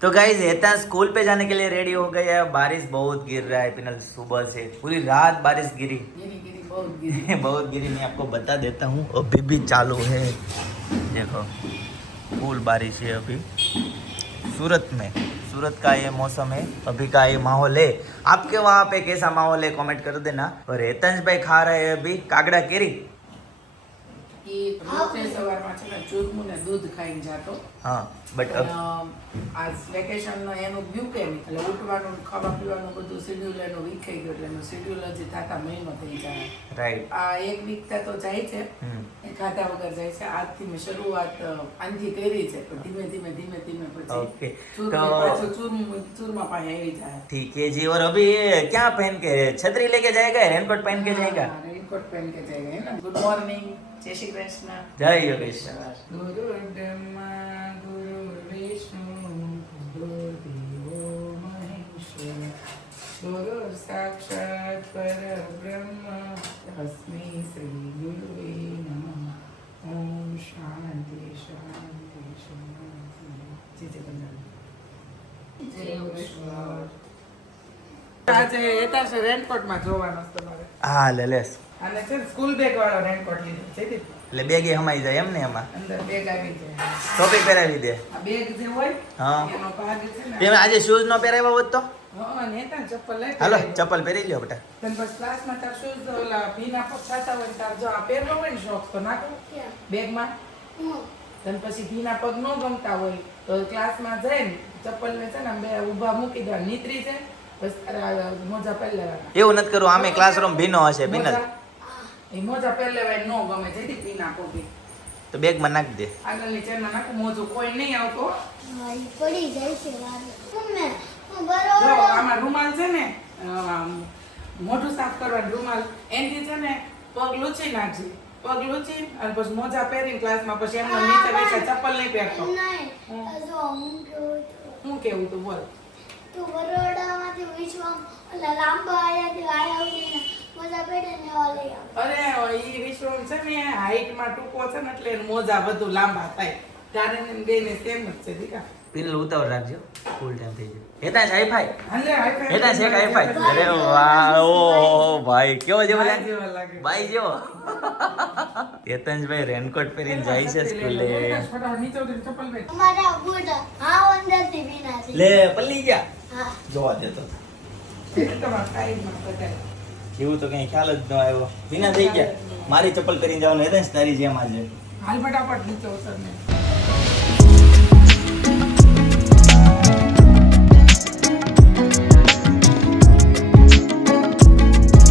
तो गाइज हेता स्कूल पे जाने के लिए रेडी हो गए हैं। बारिश बहुत गिर रहा है पिनल, सुबह से पूरी रात बारिश गिरी बहुत गिरी। मैं आपको बता देता हूँ, अभी भी चालू है। देखो फुल बारिश है अभी सूरत में। सूरत का ये मौसम है, अभी का ये माहौल है। आपके वहाँ पे कैसा माहौल है कमेंट कर देना। और हेतंश भाई खा रहे हैं अभी कागड़ा केरी। સવારમાં છે ને ચૂરમું ને દૂધ ખાઈને જાતો. हाँ बट अब આ વેકેશનનો એનું ગયું કેમ એટલે ઉઠવાનું ખાવા પીવાનું બધું શેડ્યુલ એનું વીખાઈ ગયું એટલે એનું શેડ્યુલ હજી થાતા મહિનો થઈ જાય. राइट આ એક વીક તો જાય છે એ ખાધા વગર જાય છે. આજથી મેં શરૂઆત આનથી કરી છે પણ ધીમે ધીમે પછી ओके પાછું तो ચૂરમાં પાસે આવી જાય. ठीक है जी। और अभी ये क्या पहन के, छतरी लेके जाएगा, रेनकोट पहन के जाएगा? રેનકોટ પહેન કે જાય હે ને. ગુડ મોર્નિંગ, જય શ્રી કૃષ્ણ. जय योगेश। ગુરુ બ્રહ્મા ગુરુ વિષ્ણુ ગુરુદેવો મહેશ્વર ગુરુ સાક્ષાત પરબ્રહ્મ તસ્મૈ શ્રી ગુરુવે નમઃ. ઓમ શાંતિ શાંતિ શાંતિ. જય જગન્નાથ. જય યોગેશ્વર. આજે એતાશ રેનકોટમાં જોવાનો છે તમારે. હા લે લેસ અને છે સ્કૂલ બેગ વાળો રેનકોટ લીધો છે દીપ. એટલે બેગે હમાઈ જાય એમ ને, એમાં અંદર બેગ આવી જાય. ટોપી પહેરાવી દે. આ બેગ જે હોય હા એનો ભાગ છે ને. તમે આજે શૂઝ નો પહેરાવ્યા હોત તો હા ને તા ચપ્પલ લઈ હાલો ચપ્પલ પહેરી લ્યો બેટા. તન બસ ક્લાસમાં તાર શૂઝ ઓલા ભીના પગ ખાતા હોય તાર જો આ પહેરવો હોય ને શોખ તો નાખો બેગમાં. તન પછી ભીના પગ નો ગમતા હોય તો ક્લાસમાં જઈને ચપ્પલ ને છે ને બે ઊભા મૂકી દે નીતરી છે બસ મોજા પહેરી લેવાના. એવું નથી કરવું, આમે ક્લાસરૂમ ભીનો હશે ભીનો એ મોજા પહેરી લેવાય નો ગમે જેથી ભીના પગ તો બેગમાં નાખી દે. આગળની ચેનમાં નાખું મોજું કોઈ નહીં આવતો. પડી જાય છે મમ્મી જો બરોબર આમાં રૂમાલ છે ને મોઢું સાફ કરવાનું રૂમાલ એનથી છે ને પગ લૂછી નાખજે. પગ લૂછી અને પછી મોજા પહેરીને ક્લાસમાં પછી એમનો નીચે બેસે ચપ્પલ નહીં પહેરતો. નહીં જો હું કેવું હું કેવું તું બોલ. તું બરોડામાંથી વિશ્વમ ઓલા લાંબા આયા ઉડીને મજા પેડે ને એવા લઈ આવ. અરે ઈ વિશ્વમ છે ને હાઈટમાં ટૂંકો છે ને એટલે એના મોજા બધું લાંબા થાય. ત્યારે ને બેને સેમ જ છે દીકા. પિનલ ઉતાવળ રાખજો, ફૂલ ટાઈમ થઈ ગયો. હેતાંશ હાઈફાઈ, હાલે હાઈ હેતાંશ એક હાઈફાઈ. અરે વાહ, ઓ ભાઈ કેવો જેવો લાગે, જેવા લાગે. ભાઈ જેવો. હેતાંશ ભાઈ રેનકોટ પહેરીને જાય છે સ્કૂલે. ફટાફટ નીચે ઉતરી ચપ્પલ પહેર. અમારા બુટ હા અંદરથી ભીના થઈ લે પલ્લી ગયા હા જોવા દેતો. તમારા સાઈડમાં બધાય. એવું તો કઈ ખ્યાલ જ ન આવ્યો. ભીના થઈ ગયા. મારી ચપ્પલ પહેરીને જવાનું, હેતાંશ તારી જેમ આજે. હાલ ફટાફટ નીચે ઉતરને.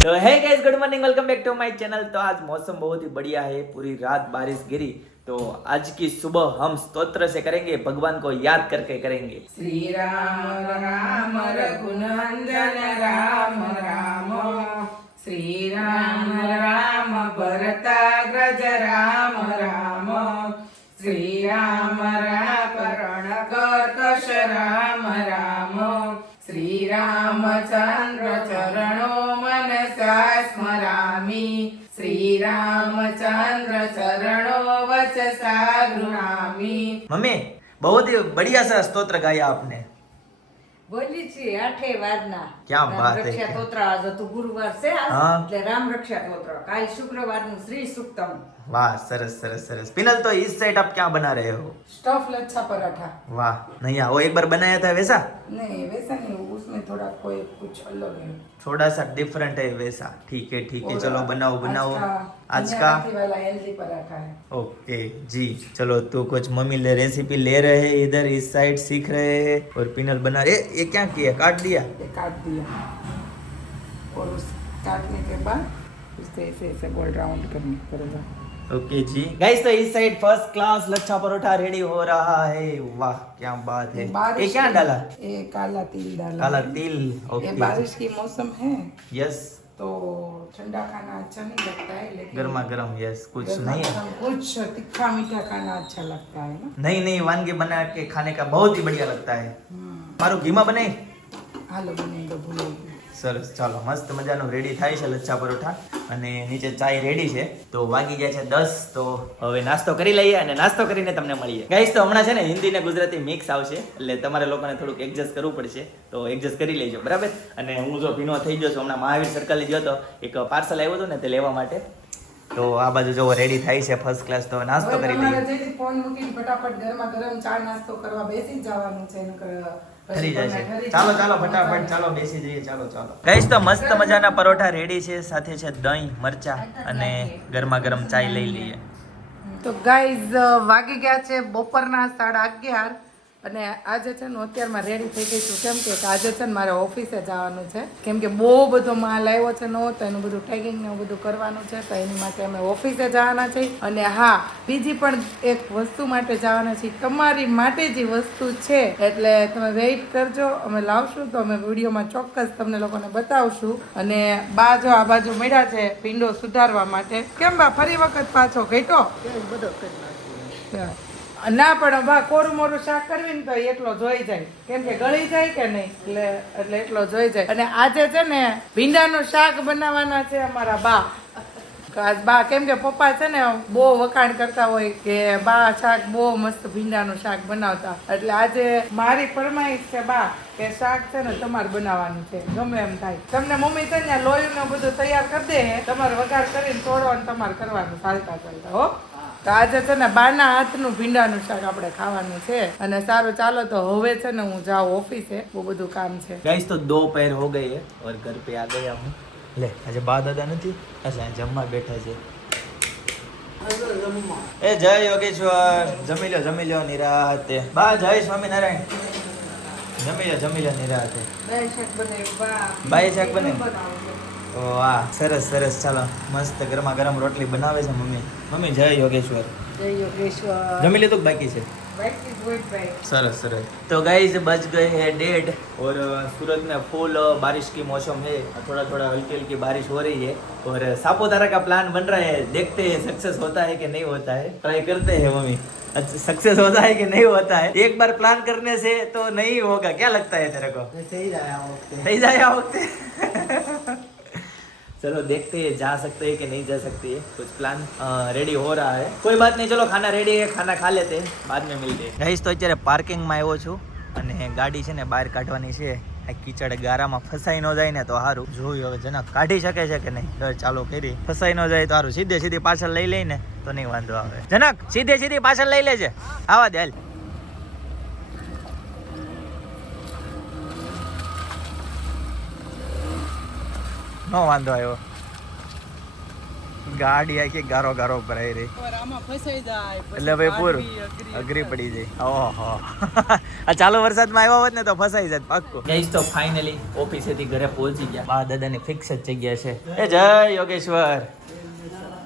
तो है guys, good morning, welcome back to my channel. तो आज मौसम बहुत ही बढ़िया है, पूरी रात बारिश गिरी। तो आज की सुबह हम स्तोत्र से करेंगे, भगवान को याद करके करेंगे। श्री राम राम रघुनंदन राम राम श्री राम राम भरताग्रज राम राम श्री राम करण कर्कश राम राम श्री रामचंद्र चरणों मनसा स्मरामि श्री रामचंद्र चरणों वचसा गृहामि। मम्मी बहुत ही बढ़िया सा स्तोत्र गाया आपने। બોલી છે 8 વારના. ક્યાં રામ બાત હે. રક્ષા તોત્ર આજ તો ગુરુવાર છે આજ હા. એટલે રામ રક્ષા તોત્ર. કાલ શુક્રવારનું શ્રી સુક્તમ. वाह सरस सरस सरस। पिनल तो इस साइड आप क्या बना रहे हो? स्टफ लच्छा पराठा। वाह, नहीं वो एक बार बनाया था वैसा, नहीं वैसा नहीं, उसमें थोड़ा कोई कुछ अलग है, थोड़ा सा डिफरेंट है वैसा। ठीक है और चलो बनाओ बनाओ। आज धनिया का मेथी वाला हेल्दी पराठा है। ओके जी, चलो तो कुछ मम्मी ले रेसिपी ले रहे हैं, इधर इस साइड सीख रहे हैं और पिनल बना रहे। ये क्या किया, काट दिया? ये काट दिया और उस काटने के बाद इसे ऐसे ऐसे गोल राउंड करने पड़ेगा। ओके जी गाइस, तो इस साइड फर्स्ट क्लास लच्छा परोठा रेडी हो रहा है। वाह क्या बात है। ये क्या डाला? ये काला तिल डाला। काला तिल। ये ओके बारिश की मौसम है यस, तो ठंडा खाना अच्छा नहीं लगता है, लेकिन गर्मा गर्म यस, कुछ गर्मा नहीं है। गर्म कुछ तीखा मीठा खाना अच्छा लगता है ना। नई नई वानगी बना के खाने का बहुत ही बढ़िया लगता है। मारो घीमा बने हालो बने दो भूलो। સરસ, ચાલો મસ્ત મજાનું રેડી થાય છે લચ્છા પરોઠા અને નીચે ચાય રેડી છે. તો વાગી ગયા છે 10. તો હવે નાસ્તો કરી લઈએ અને નાસ્તો કરીને તમને મળીએ. ગાઈસ તો હમણાં છે ને હિન્દી ને ગુજરાતી મિક્સ આવશે એટલે તમારે લોકોને થોડુંક એડજસ્ટ કરવું પડશે, તો એડજસ્ટ કરી લેજો, બરાબર. અને હું જો ભીનો થઈ ગયો છું, હમણાં મહાવીર સર્કલ ગયો તો એક પાર્સલ આવ્યું હતું ને તે લેવા માટે. તો આ બાજુ જો રેડી થાય છે ફર્સ્ટ ક્લાસ. તો નાસ્તો હવે કરી તમારે લઈએ. જલ્દી ફોન મૂકીને ફટાફટ ગરમા ગરમ ચા નાસ્તો કરવા બેસી જ જવાનું છે, ઠરી જાય છે. ચાલો ચાલો ફટાફટ ચાલો બેસી જઈએ. ચાલો ચાલો ગાઈસ તો મસ્ત મજાના પરોઠા રેડી છે, સાથે છે દહીં, મરચા અને ગરમા ગરમ ચાય લઈ લઈએ. તો ગાઈઝ વાગી ગયા છે બપોરના 11:30 અને આજે છે ને અત્યારમાં રેડી થઈ ગઈ છું. કેમ કે આજે છે ને મારે ઓફિસે જવાનું છે, કેમ કે બહુ બધો માલ આવ્યો છે નવો, તો એનું બધું ટેગિંગ ને બધું કરવાનું છે, તો એની માટે અમે ઓફિસે જવાના છીએ. અને હા, બીજી પણ એક વસ્તુ માટે જવાના છીએ, તમારી માટે જ વસ્તુ છે, એટલે તમે વેઇટ કરજો, અમે લાવશું તો અમે વિડીયોમાં ચોક્કસ તમને લોકોને બતાવશું. અને બા જો આ બાજુ મળ્યા છે પીંડો સુધારવા માટે. કેમ બા ફરી વખત પાછો ઘટ્યો? બધો કરી ના પણ બા કોરું મોરું શાક કરવી ને તો એટલો જોઈ જાય, કેમ કે ગળી જાય કે નહીં, એટલે એટલો જોઈ જાય. અને આજે છે ને ભીંડાનું શાક બનાવવાના છે અમારા બા. બા કેમ કે પપ્પા છે ને બહુ વખાણ કરતા હોય કે બા શાક બહુ મસ્ત ભીંડાનું શાક બનાવતા, એટલે આજે મારી ફરમાઈશ છે બા કે શાક છે ને તમારે બનાવવાનું છે, ગમે એમ થાય. તમને મમ્મી છે ને લોહી ને બધું તૈયાર કરી દે, તમારે વઘાર કરીને તોડવાનું તમારે કરવાનું ચાલતા ચાલતા. હો, તો આજે છે ને બાના હાથનું ભીંડાનું શાક આપણે ખાવાનું છે. અને સારું, ચાલો તો હવે છે ને હું જાઉં ઓફિસે, બહુ બધું કામ છે. गाइस तो दोपहर हो गई है और घर पे आ गया हूँ. ले આજે બા દાદા નથી, અચ્છા જમવા બેઠા છે. એ જય યોગેશ્વર, જમી લો નિરાતે. બા જય સ્વામિનારાયણ. જમી લો નિરાતે. બાય શાક બનાવ્યું. ઓ વાહ, સરસ સરસ. ચાલો મસ્ત ગરમા ગરમ રોટલી બનાવે છે મમ્મી. મમ્મી જય યોગેશ્વર. જય યોગેશ્વર. જમી લીધું બાકી છે? सरस सरस. तो गाइस बज गए हैं 1:30 और सूरत में फुल बारिश की मौसम है, थोड़ा थोड़ा हल्की हल्की बारिश हो रही है और सापुतारा का प्लान बन रहा है. देखते हैं सक्सेस होता है कि नहीं होता है, ट्राई करते हैं मम्मी. सक्सेस होता है कि नहीं होता है. एक बार प्लान करने से तो नहीं होगा, क्या लगता है तेरे को? सही जाए आ वक्त. चलो देखते हैं जा सकते हैं कि नहीं जा सकते हैं. कुछ प्लान रेडी हो रहा है. कोई बात नहीं, चलो खाना रेडी है, खाना खा लेते हैं, बाद में मिलते हैं. गाइस તો અત્યારે પાર્કિંગમાં આવ્યો છું અને ગાડી છે ને બહાર કાઢવાની છે. આ કીચડ ગારામાં ફસાઈ ન જાય ને તો સારું. જોયું હવે જનક કાઢી શકે છે કે નહીં. દર ચાલુ કરી, ફસાઈ ન જાય તો સારું. સીધી પાછળ લઈ લઈને તો નહીં વાંધો આવે. જનક સીધી પાછળ લઈ લેજે, આવા દે હાલ. નો વાંધો આવ્યો. ગાડી આખી ગારો ભરાઈ રહી એટલે ભાઈ પૂરું અઘરી પડી જાય. ઓહો, આ ચાલુ વરસાદમાં આવ્યા હોત ને તો ફસાઈ જાય પાક્કો. ગાઈસ તો ફાઇનલી ઓફિસેથી ઘરે પહોંચી ગયા. બા દાદાની ફિક્સ જ જગ્યા છે. એ જય યોગેશ્વર.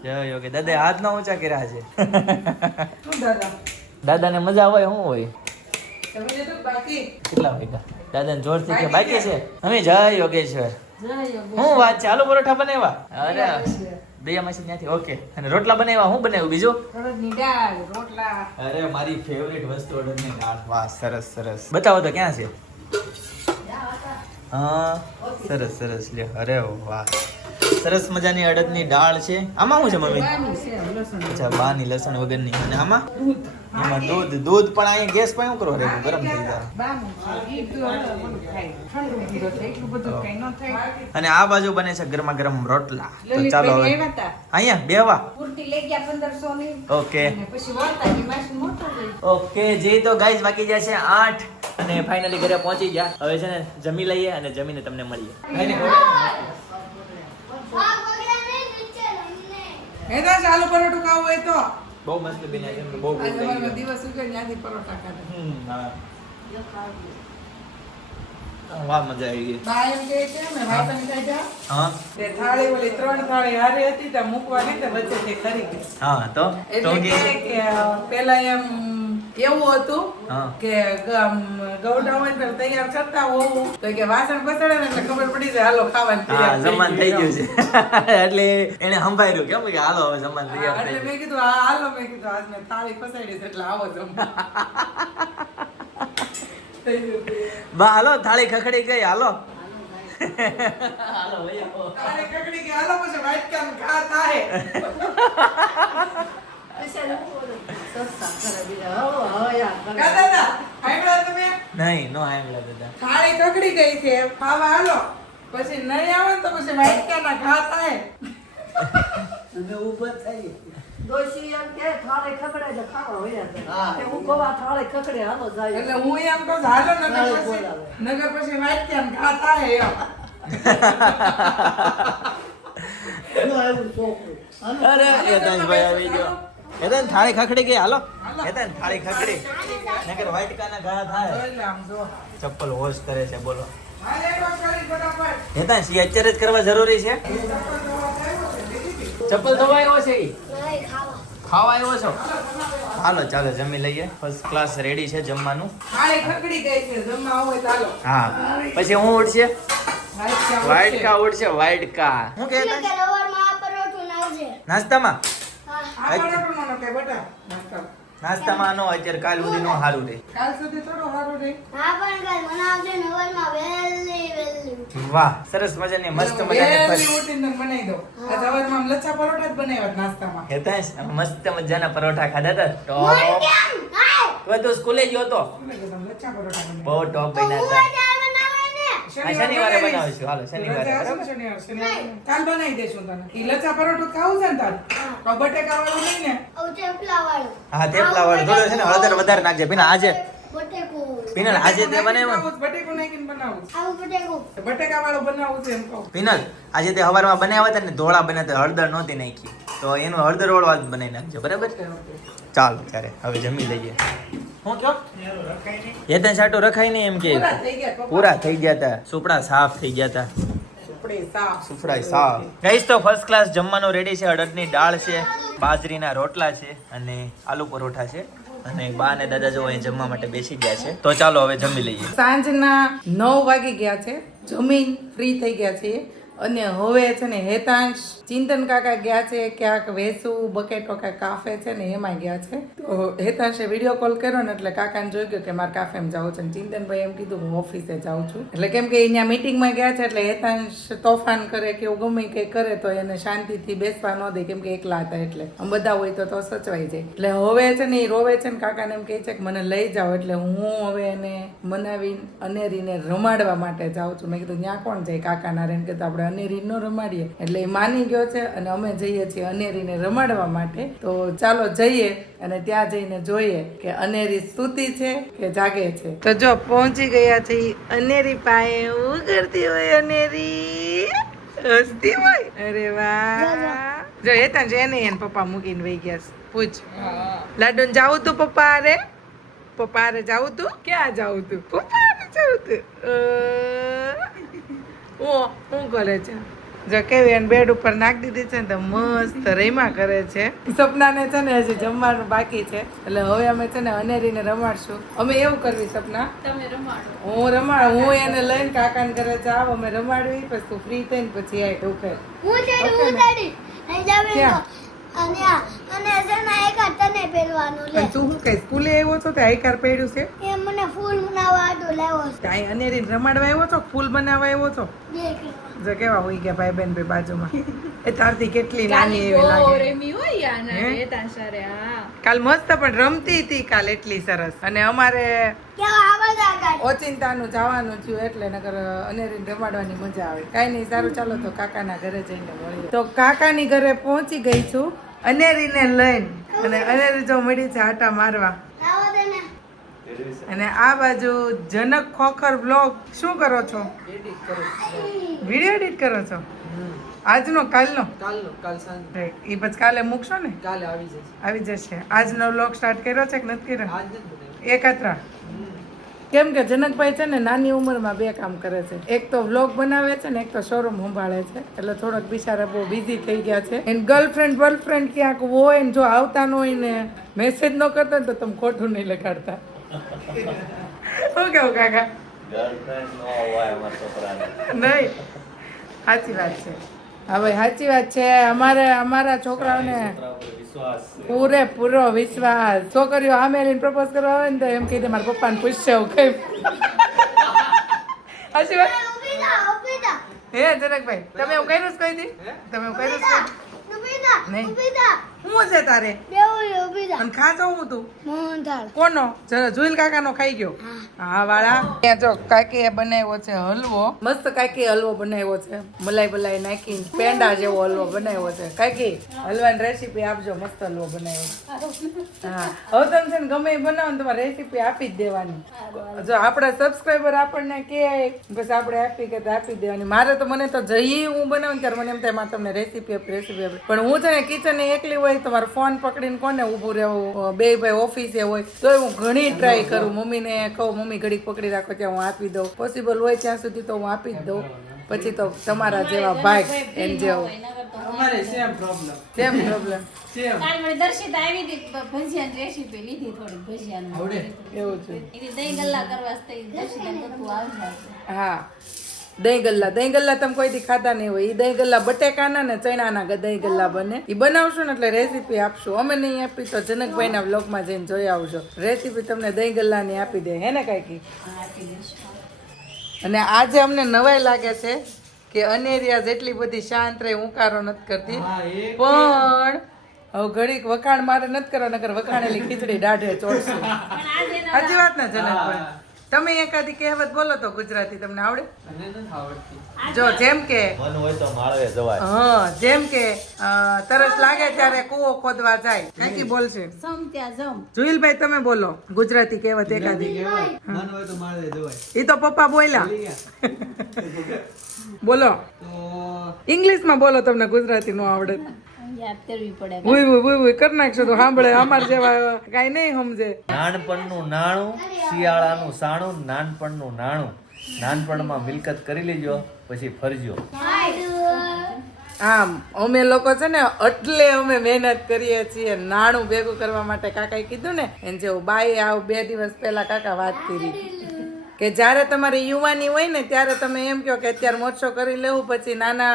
જય યોગે. દાદા હાથ ન ઊંચા કર્યા છે. દાદાને મજા આવે શું હોય? કેટલા વાગ્યા? દાદાને જોરથી કે બાકી છે. અમે જય યોગેશ્વર. હું વાત છે, આલુ પરોઠા બનાવ્યા? અરે દયા માસી ત્યાંથી. ઓકે. અને રોટલા બનાવ્યા? હું બનાવ્યું બીજું? અડદની દાળ, રોટલા. અરે મારી ફેવરેટ વસ્તુ અડદની દાળ. વાહ, સરસ સરસ. બતાવો તો ક્યાં છે? હા, સરસ સરસ. લ્યો, અરે વાહ, સરસ મજાની અડદની દાળ છે. આમાં શું છે મમ્મી? અચ્છા, બાની લસણ વગરની. અને આમાં એમાં દૂધ પણ અહીંયા ગેસ પર શું કરો રે ગરમ થઈ જાય. અને આ બાજુ બને છે ગરમા ગરમ રોટલા. તો ચાલો હવે અહીંયા બેવા. ઓકે ઓકે જી. તો ગાઈઝ બાકી જાય છે 8 અને ફાઇનલી ઘરે પહોંચી ગયા. હવે છે ને જમી લઈએ અને જમીને તમને મળીએ. ચાલુ પરોઠું ખાવું હોય તો બહુ મસ્ત બન્યા છે. બહુ આજે અમારો દિવસ ઉગે ત્યાંથી પરોઠા ખાધા. વાહ, મજા આવી ગઈ. બા એમ કહે છે મેં વાતન કાઢ્યા. હા તે થાળી ઓલી 3 થાળી હારી હતી તે મૂકવાની તે વચ્ચેથી ખરી ગઈ. હા તો એટલે કે પેલા એમ એવું હતું હા. કે ગૌડા હોય તો તૈયાર કરતા હોવું તો કે વાસણ પસળે ને એટલે ખબર પડી જાય હાલો ખાવાનું હા, તૈયાર જમવાનું થઈ ગયું છે. એટલે એને સંભાળ્યું કેમ કે હાલો હવે જમવાનું તૈયાર એટલે થઈ મેં કીધું હા હાલો, મેં કીધું આજ મેં થાળી પસાડી છે એટલે આવો જમવા. બા હાલો થાળી ખખડી ગઈ હાલો. હાલો ભાઈ તારે કકડી કે હાલો પછી વાટકામ ઘા થાય. સસ્તા કરે બીજા. હો, યાર કરે. કા દાદા આયલા તમે નહીં નો આંગળા દાદા થાળી કકડી ગઈ છે ખાવા હાલો પછી નહીં આવે ને તો પછી વાટકાના ઘા થાય. ડોશી એમ કે થાળે ખકડે એટલે ખાવા વયા જાય. કે હું કહું થાળે ખકડે હાલો જાય. એટલે હું એમ કહું છું, હાલો નગર પછી વાટકાના ઘા થાય એમ. અરે હેતાંશભાઈ આવી ગયો હેતાંશ થાળી ખખડી ગઈ હાલો હેતાંશ થાળી ખખડી નકર વાટકાના ઘા થાય જોઈ લે આમ જો. ચપ્પલ વોશ કરે છે બોલો હાલે એક વાર કરી ફટાફટ. હેતાંશ એ અત્યારે જ કરવા જરૂરી છે ચપ્પલ ધોવા આવ્યો છે ઈ? નહીં ખાવા. ખાવા આવ્યો છો હાલો ચાલો જમી લઈએ ફર્સ્ટ ક્લાસ રેડી છે જમવાનું થાળી ખકડી ગઈ છે જમવા આવો હોય તો હાલો. હા પછી હું ઉડશે વાટકા વાઇટકા ઉડશે વાઇટકા હું કે એટલે કે રવાડમાં આ પરોઠું નાખજે. નાસ્તામાં હા. આ પરોઠું નો નખાય બટા. નાસ્તા. નાસ્તામાં નો અત્યારે કાલ સુધી નો હારું રે કાલ સુધી થોડું સારું રહે. હા પણ કાલ બનાવજે ને રવાડમાં વહેલી વહેલી. વાહ સરસ મજાની મસ્ત મજાની વહેલી ફરી ઉઠીને તને બનાવી દઉં. આ સવારમાં આમ લચ્છા પરોઠા જ બનાવ્યા નાસ્તામાં. હેતાંશ મસ્ત મજાના પરોઠા ખાધા હતા મન ટોપ કેમ? હાય. તો સ્કૂલે ગયો તો શું લાગે તમને લચ્છા પરોઠા બનાવ્યા? બહુ ટોપ તો બન્યા હું હતા ત્યાં બનાવે ને. હા, શનિવારે બનાવીશ. બનાવીશું. હાલો, શનિવારે, રજા હશે ને બરાબર? શનિવારે. કાલ બનાવી દઈશું તને. ઈ લચ્છા પરોઠું ખાવું છે ને તારે? તો બટેકા વાળું નહીં ને? આવું થેપલા વાળું. હા થેપલા વાળું થોડું છે ને હળદર વધારે નાખજે પીના આજે બટેકું. પીનલ આજે તે બનાવ્યું ને? બટેકું નાખીને બનાવું. આવું બટેકું. બટેકા વાળું બનાવું છે એમ કહું. પીનલ આજે તે હવારમાં બનાવ્યા હતા ને ધોળા બન્યા હતા હળદર નહોતી નાખી તો એનું હળદર વાળું આજ બનાવી નાખજો બરાબર ચાલો ત્યારે હવે જમી લઈએ હું કયો હેતાંશ આટો રખાય નહીં એમ કે પૂરા થઈ ગયા પપ્પા. પૂરા થઈ ગયા હતા સુપડા સાફ થઈ ગયા હતા સુપડી સાફ. સુફડાઈ સાફ ગાઈસ તો ફર્સ્ટ ક્લાસ જમવાનું રેડી છે અડદની દાળ છે બાજરીના રોટલા છે અને આલુ પરોઠા છે અને બા ને દાદા જો અહીં જમવા માટે બેસી ગયા છે તો ચાલો હવે જમી લઈએ સાંજના 9 વાગી ગયા છે જમીન ફ્રી થઈ ગયા છે અને હવે છે ને હેતાંશ ચિંતન કાકા ગયા છે ક્યાંક વેસુ બકેટો કાંઈ કાફે છે ને એમાં ગયા છે તો હેતાંશે વિડીયો કોલ કર્યો ને એટલે કાકાને જોઈ ગયો કે મારે કાફેમાં જવું છે ને ચિંતનભાઈ એમ કીધું હું ઓફિસે જાઉં છું એટલે કેમ કે અહીંયા મીટિંગમાં ગયા છે એટલે હેતાંશ તોફાન કરે કે એવું ગમે કંઈ કરે તો એને શાંતિથી બેસવા ન દે કેમ કે એકલા હતા એટલે આમ બધા હોય તો સચવાઈ જાય એટલે હવે છે ને એ રોવે છે ને કાકાને એમ કહે છે કે મને લઈ જાઓ એટલે હું હવે એને મનાવીને અનેરીને રમાડવા માટે જાઉં છું મેં કીધું ત્યાં કોણ જાય કાકાના રેન કે આપણે અનેરી ન રમાડીએ એટલે એ માની ગયો છે અને અમે જઈએ છીએ અનેરીને રમાડવા માટે તો ચાલો જઈએ અને ત્યાં જઈને જોઈએ કે અનેરી સૂતી છે કે જાગે છે તો જો પહોંચી ગયા છે ઈ અનેરી પાસે હું કરતી હોય અનેરી હસતી હોય અરે વાહ જો હેતાંશ એને પપ્પા મૂકીને વહી ગયા છે. પૂછ લાડુ જાવું તું પપ્પા અરે પપ્પા અરે જાવું તું ક્યાં જાવું તું પપ્પા અરે જાવું તું શું કરે છે જો કેવી એને બેડ ઉપર નાખી દીધી છે ને તો મસ્ત રમ્યા કરે છે સપનાને છે ને હજી જમવાનું બાકી છે એટલે હવે અમે છે ને અનેરીને રમાડશું અમે એવું કરવી સપના હું રમાડ હું એને લઈને કાકાને ઘરે જાવ અમે રમાડવી પછી તું ફ્રી થઈને પછી આય એવું કહે હું તેડી ઓકે હું ને? તેડી અહીં જાવે ક્યાં? તો અને અને છે ને એક તને પહેરવાનું લે પણ તું શું કઈ સ્કૂલે આવ્યો છો તે આઈ કાર્ડ પડ્યું છે એ મને ફૂલ બનાવવા આડો લાવ્યો છે ત્યાં અનેરીને રમાડવા આવ્યો છો ફૂલ બનાવવા આવ્યો છો દેખ જો કેવા હોઈ ગયા ભાઈ બેન બે બાજુમાં એ તારથી કેટલી નાની એવી લાગે હે? કાલ મસ્ત પણ રમતી હતી કાલ એટલી સરસ અને અમારે કેવા આવાજ આગાડ ઓચિંતાનું જવાનું થયું એટલે નકર અનેરીને રમાડવાની મજા આવે કાંઈ નહીં સારું ચાલો તો કાકાના ઘરે જઈને મળીએ તો કાકાની ઘરે પહોંચી ગઈ છું અનેરીને લઈને અને અનેરી જો મળી છે આટા મારવા લાવો દે ને અને આ બાજુ જનક ખોખર બ્લોગ શું કરો છો વિડીયો એડિટ કરો છો આજનો કાલનો એ પછી કાલે મૂકશો ને આવી જશે આજનો વ્લોગ સ્ટાર્ટ કર્યો છે કે નથી કર્યો એકatra કેમ કે જનકભાઈ છે ને નાની ઉંમરમાં બે કામ કરે છે એક તો વ્લોગ બનાવે છે ને એક તો શોરૂમ સંભાળે છે એટલે થોડોક બિચારા બહુ બિઝી થઈ ગયા છે એન ગર્લફ્રેન્ડ ક્યાંક હોય ને જો આવતા ન હોય ને મેસેજ ન કરતા ને તો તમે ખોટું નહીં લગાડતા શું કેવું કાકા નહીં સાચી વાત છે હવે સાચી વાત છે અમારા છોકરાઓને પૂરેપૂરો વિશ્વાસ છોકરીઓ આમે લઈને પ્રપોઝ કરવા આવે ને તો એમ કહી દે મારા પપ્પાને પૂછશે એવું કઈ સાચી વાત ઊભી થા હે જનકભાઈ તમે એવું કર્યું છે કોઈ દી? તમે એવું કર્યું છે? નુબીતા નહીં. નુબીતા શું છે તારે બેવું નુબીતા અને ખાતો હું તું મોહનથાળ કોનો જુઈલ કાકાનો ખાઈ ગયો હા વાળા ત્યાં જો કાકી બનાવ્યો છે હલવો મસ્ત કાકી હલવો બનાવ્યો છે મલાઈ બલાઈ નાખીને પેંડા જેવો હલવો બનાવ્યો છે કાકી હલવાની રેસીપી આપજો મસ્ત હલવો બનાવ્યો હા હવે તમે છે ને ગમે એ બનાવો ને તમારે રેસીપી આપી જ દેવાની જો આપણા સબસ્ક્રાઈબર આપણને કે બસ આપણે આપી કે આપી દેવાની મારે તો મને તો જઈ હું બનાવું ત્યારે મને એમ થાય મારે તમને રેસીપી આપી પણ હું છે ને કિચન એકલી હોય તો મારો ફોન પકડીને કોને ઊભું રહેવું બે ભાઈ ઓફિસે હોય તો હું ઘણી ટ્રાય કરું મમ્મીને કહું મમ્મી ઘડીક પકડી રાખો ત્યાં હું આપી દઉં પોસિબલ હોય ત્યાં સુધી તો હું આપી જ દઉં પછી તો તમારા જેવા ભાઈ એમ જેવું અમારે same problem same problem same કાલ મને દર્શિત આવી હતી ભજીયાની રેસીપી લીધી થોડી ભજીયાની આવડે એવું છે એ દહીં ગલ્લા કરવા દર્શિત બધું આવી હા દહીં ગલ્લા તમે કોઈ દી ખાતા નહીં હોય એ દહીં ગલ્લા બટેકાના ને ચણાના દહીં ગલ્લા બને એ બનાવશું ને એટલે રેસીપી આપશું અમે નહીં આપી તો જનકભાઈના વ્લોગમાં જઈને જોઈ આવજો રેસીપી તમને દહીં ગલ્લાની આપી દે હે ને કાંઈકી અને આજે અમને નવાઈ લાગે છે કે અનેરિયા જેટલી બધી શાંત રહી ઉકારો નથી કરતી પણ હવે ઘડીક વખાણ મારે નથી કરવા નકર વખાણેલી ખીચડી દાઢે ચોટશું સાચી વાત ને જનકભાઈ તમે એકાદી કહેવત બોલો તો ગુજરાતી તમને આવડે મને નથી આવડતી જો જેમ કે મન હોય તો માળવે જવાય હા જેમ કે તરસ લાગે ત્યારે કૂવો ખોદવા જાય કાકી બોલશે સમ ત્યાં જમ જુઈલભાઈ તમે બોલો ગુજરાતી કહેવત એકાદી મન હોય તો મારે જવાય એ તો પપ્પા બોલ્યા ભૂલી ગયા. બોલો તો ઇંગ્લિશમાં બોલો તમને ગુજરાતી નો આવડે યાદ કરવી પડે ઉઈ કરી નાખશો તો સાંભળે અમાર જેવા કઈ નહીં સમજે નાનપણનું નાણું શિયાળાનું સાણું નાનપણનું નાણું નાનપણમાં મિલકત કરી લેજો પછી ફરજો આમ અમે લોકો છે ને એટલે અમે મહેનત કરીએ છીએ નાણું ભેગું કરવા માટે કાકાએ કીધું ને એને જેવું બાઈ આવ 2 દિવસ પહેલા કાકા વાત કરી કે જ્યારે તમારી યુવાની હોય ને ત્યારે તમે એમ કહો કે અત્યારે મોજો કરી લેવું પછી નાના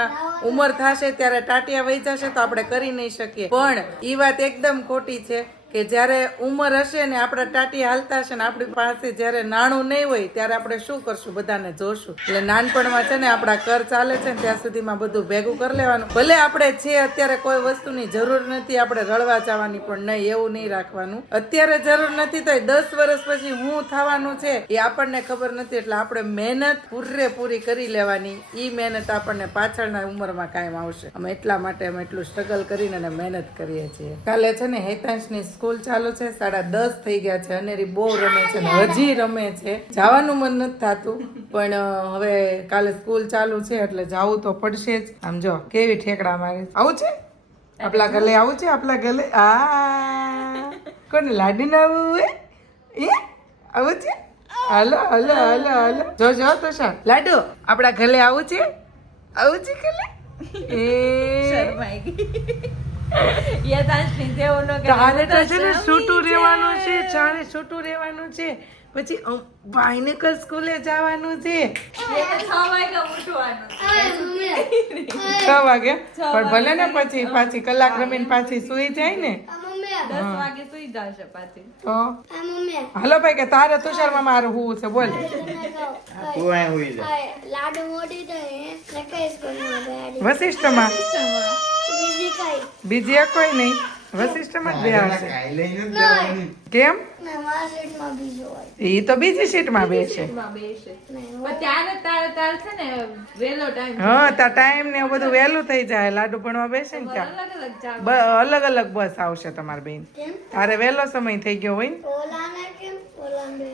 ઉંમર થશે ત્યારે ટાટિયા વહી જશે તો આપણે કરી નહીં શકીએ પણ ઈ વાત એકદમ ખોટી છે કે જ્યારે ઉંમર હશે ને આપણા ટાટિયા હાલતા હશે ને આપણી પાસે જ્યારે નાણું નહીં હોય ત્યારે આપણે શું કરશું બધાને જોશું એટલે નાનપણમાં છે ને આપણા કર ચાલે છે ને ત્યાં સુધીમાં બધું ભેગું કરી લેવાનું ભલે આપણે છે અત્યારે કોઈ વસ્તુની જરૂર નથી આપણે રળવા જવાની પણ નહીં એવું નહીં રાખવાનું અત્યારે જરૂર નથી તો 10 વર્ષ પછી હું થવાનું છે એ આપણને ખબર નથી એટલે આપણે મહેનત પૂરેપૂરી કરી લેવાની ઈ મહેનત આપણને પાછળના ઉંમરમાં કાયમ આવશે અમે એટલા માટે અમે એટલું સ્ટ્રગલ કરીને અને મહેનત કરીએ છીએ કાલે છે ને હેતાંશની સ્કૂલ ચાલુ છે 10:30 થઈ ગયા છે અનેરી બહુ રમે છે ને હજી રમે છે જવાનું મન નથી થતું પણ હવે કાલે સ્કૂલ ચાલુ છે એટલે જાવું તો પડશે જ આમ જો કેવી ઠેકડા મારે આવું છે આપલા ગલે આવું છે આપલા ગલે આ કોને લાડીને આવું હોય એ આવું છે હાલો હાલો હાલો હાલો જો જો તો સર લાડુ આપણા ગલે આવું છે ગલે એ તારે તો છે ને છૂટું રહેવાનું છે ચારે છૂટું રહેવાનું છે પછી ભાઈને કલ સ્કૂલે જવાનું છે 6 વાગે પણ ભલે ને પછી પાછી કલાક રમીને પાછી સુઈ જાય ને તો હાલો ભાઈ કે તારે તુષાર મામા હારું હું છે બોલ લાડુ મોટી તો કઈ સ્કૂલમાં વશિષ્ઠમાં બીજી કઈ બીજી કોઈ નહીં વશિષ્ઠમાં જ બેહાડશે કેમ ના મારા સીટમાં બીજો હોય એ તો બીજી સીટમાં બેસે હા તાર ટાઈમ ને એવું બધું વહેલું થઈ જાય લાડુ ભણવા બેસે ને ત્યાં અલગ અલગ બસ આવશે તમારી બેન તારે વહેલો સમય થઈ ગયો હોય ને ઓલાને કેમ ઓલાને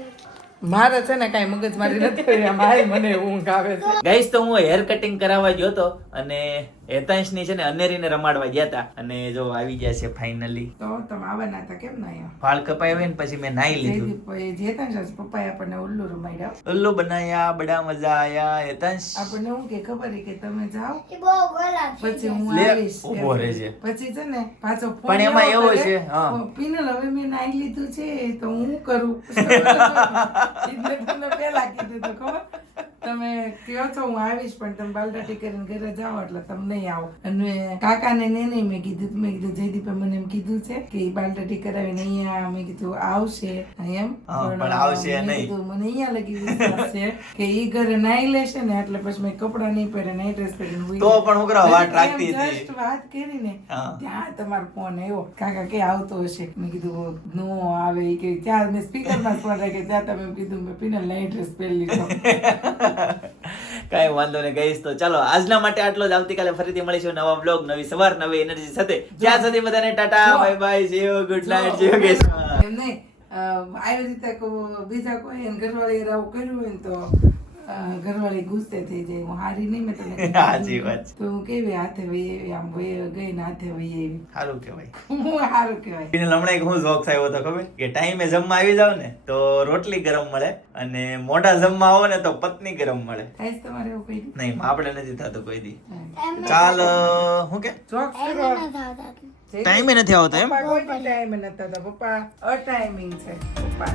મારે છે ને કઈ મગજ મારી નથી કરી મારી મને ઊંઘ આવે છે ગાઈસ તો હું હેર કટિંગ કરાવવા ગયો હતો અને હેતાંશની છે ને અનેરીને રમાડવા ગયા હતા અને જો આવી ગયા છે ફાઇનલી તો તમે આવવાના હતા કેમ ના અહીંયા વાળ કપાય ને પછી મેં નાઈ લીધું હેતાંશ પપ્પાએ આપણને ઉલ્લુ રમાડ્યા ઉલ્લુ બનાયા બડા મજા આયા હેતાંશ આપણને હું કે ખબર કે તમે જાઓ એ બહુ ગલા પછી હું લે, આવીશ ઊભો રહેજે. પછી છે ને પાછો ફોન પણ એમાં એવો એવું કરે, છે, હા. પીનલ હવે મેં નાઈ લીધું છે તો હું કરું એટલે તમને પહેલા કીધું તો ખબર તમે કયો છો હું આવીશ પણ તમે બાલટાટી કરીને ઘરે જાઓ એટલે તમે નહીં આવો. અને કાકાને ને નહીં મેં કીધું જયદીપે મને એમ કીધું છે કે ઈ બાલટાટી કરાવીને અહીંયા મેં કીધું આવશે એમ પણ આવશે મેં નહીં. કીધું મને અહીંયા લગી વિશ્વાસ છે કે ઈ ઘરે નાઈ લેશે ને એટલે પછી મેં કપડાં નહીં પહેરે નાઈટ ડ્રેસ પહેરીને હુઈ તો જાય. પણ હું કરવા વાટ રાખતી એમ હતી. just વાત કરીને હા. ત્યાં તમારો ફોન આવ્યો કાકા કે આવતો હશે મેં કીધું નો આવે ઈ કે ત્યાં મેં સ્પીકરમાં ફોન રાખ્યો ત્યાં તમે એમ કીધું મેં પીને નાઈટ ડ્રેસ પહેરી લીધો. કઈ વાંધો નહીં ગઈશ. તો ચાલો આજના માટે આટલો જ. આવતીકાલે ફરીથી મળીશું નવા બ્લોગ, નવી સવાર, નવી એનર્જી સાથે. ત્યાં સુધી બધાને Tata, bye bye, C you, good night, જય યોગેશ્વર. એમ નહીં આવી રીતે બીજા કોઈ એને ઘરવાળી આવું કર્યું હોય ને તો ઘરવાળી ગુસ્સે થઈ જાય. હું હારી નહીં મેં તને કીધું. સાચી વાત છે. તો હું કેવી હાથે વહી આવી, આમ વહી ગઈ ને હાથે વહી આવી. સારું કહેવાય. હું સારું કહેવાય. એને હમણાં એક હું જોક્સ આવ્યો હતો ખબર કે ટાઈમે જમવા આવી જાવ ને તો રોટલી ગરમ મળે અને મોઢા જમવા આવો ને તો પત્ની ગરમ મળે. થાય છે તમારે એવું કઈ નહીં આપણે નથી થતું કોઈ દી. એમ ચાલ હું કે જોક્સ એમ કરો. નથી આવતા. ટાઈમે નથી આવતો એમ. પપ્પા કોઈ ટાઈમે નતા હતા. પપ્પા અટાઈમિંગ છે પપ્પા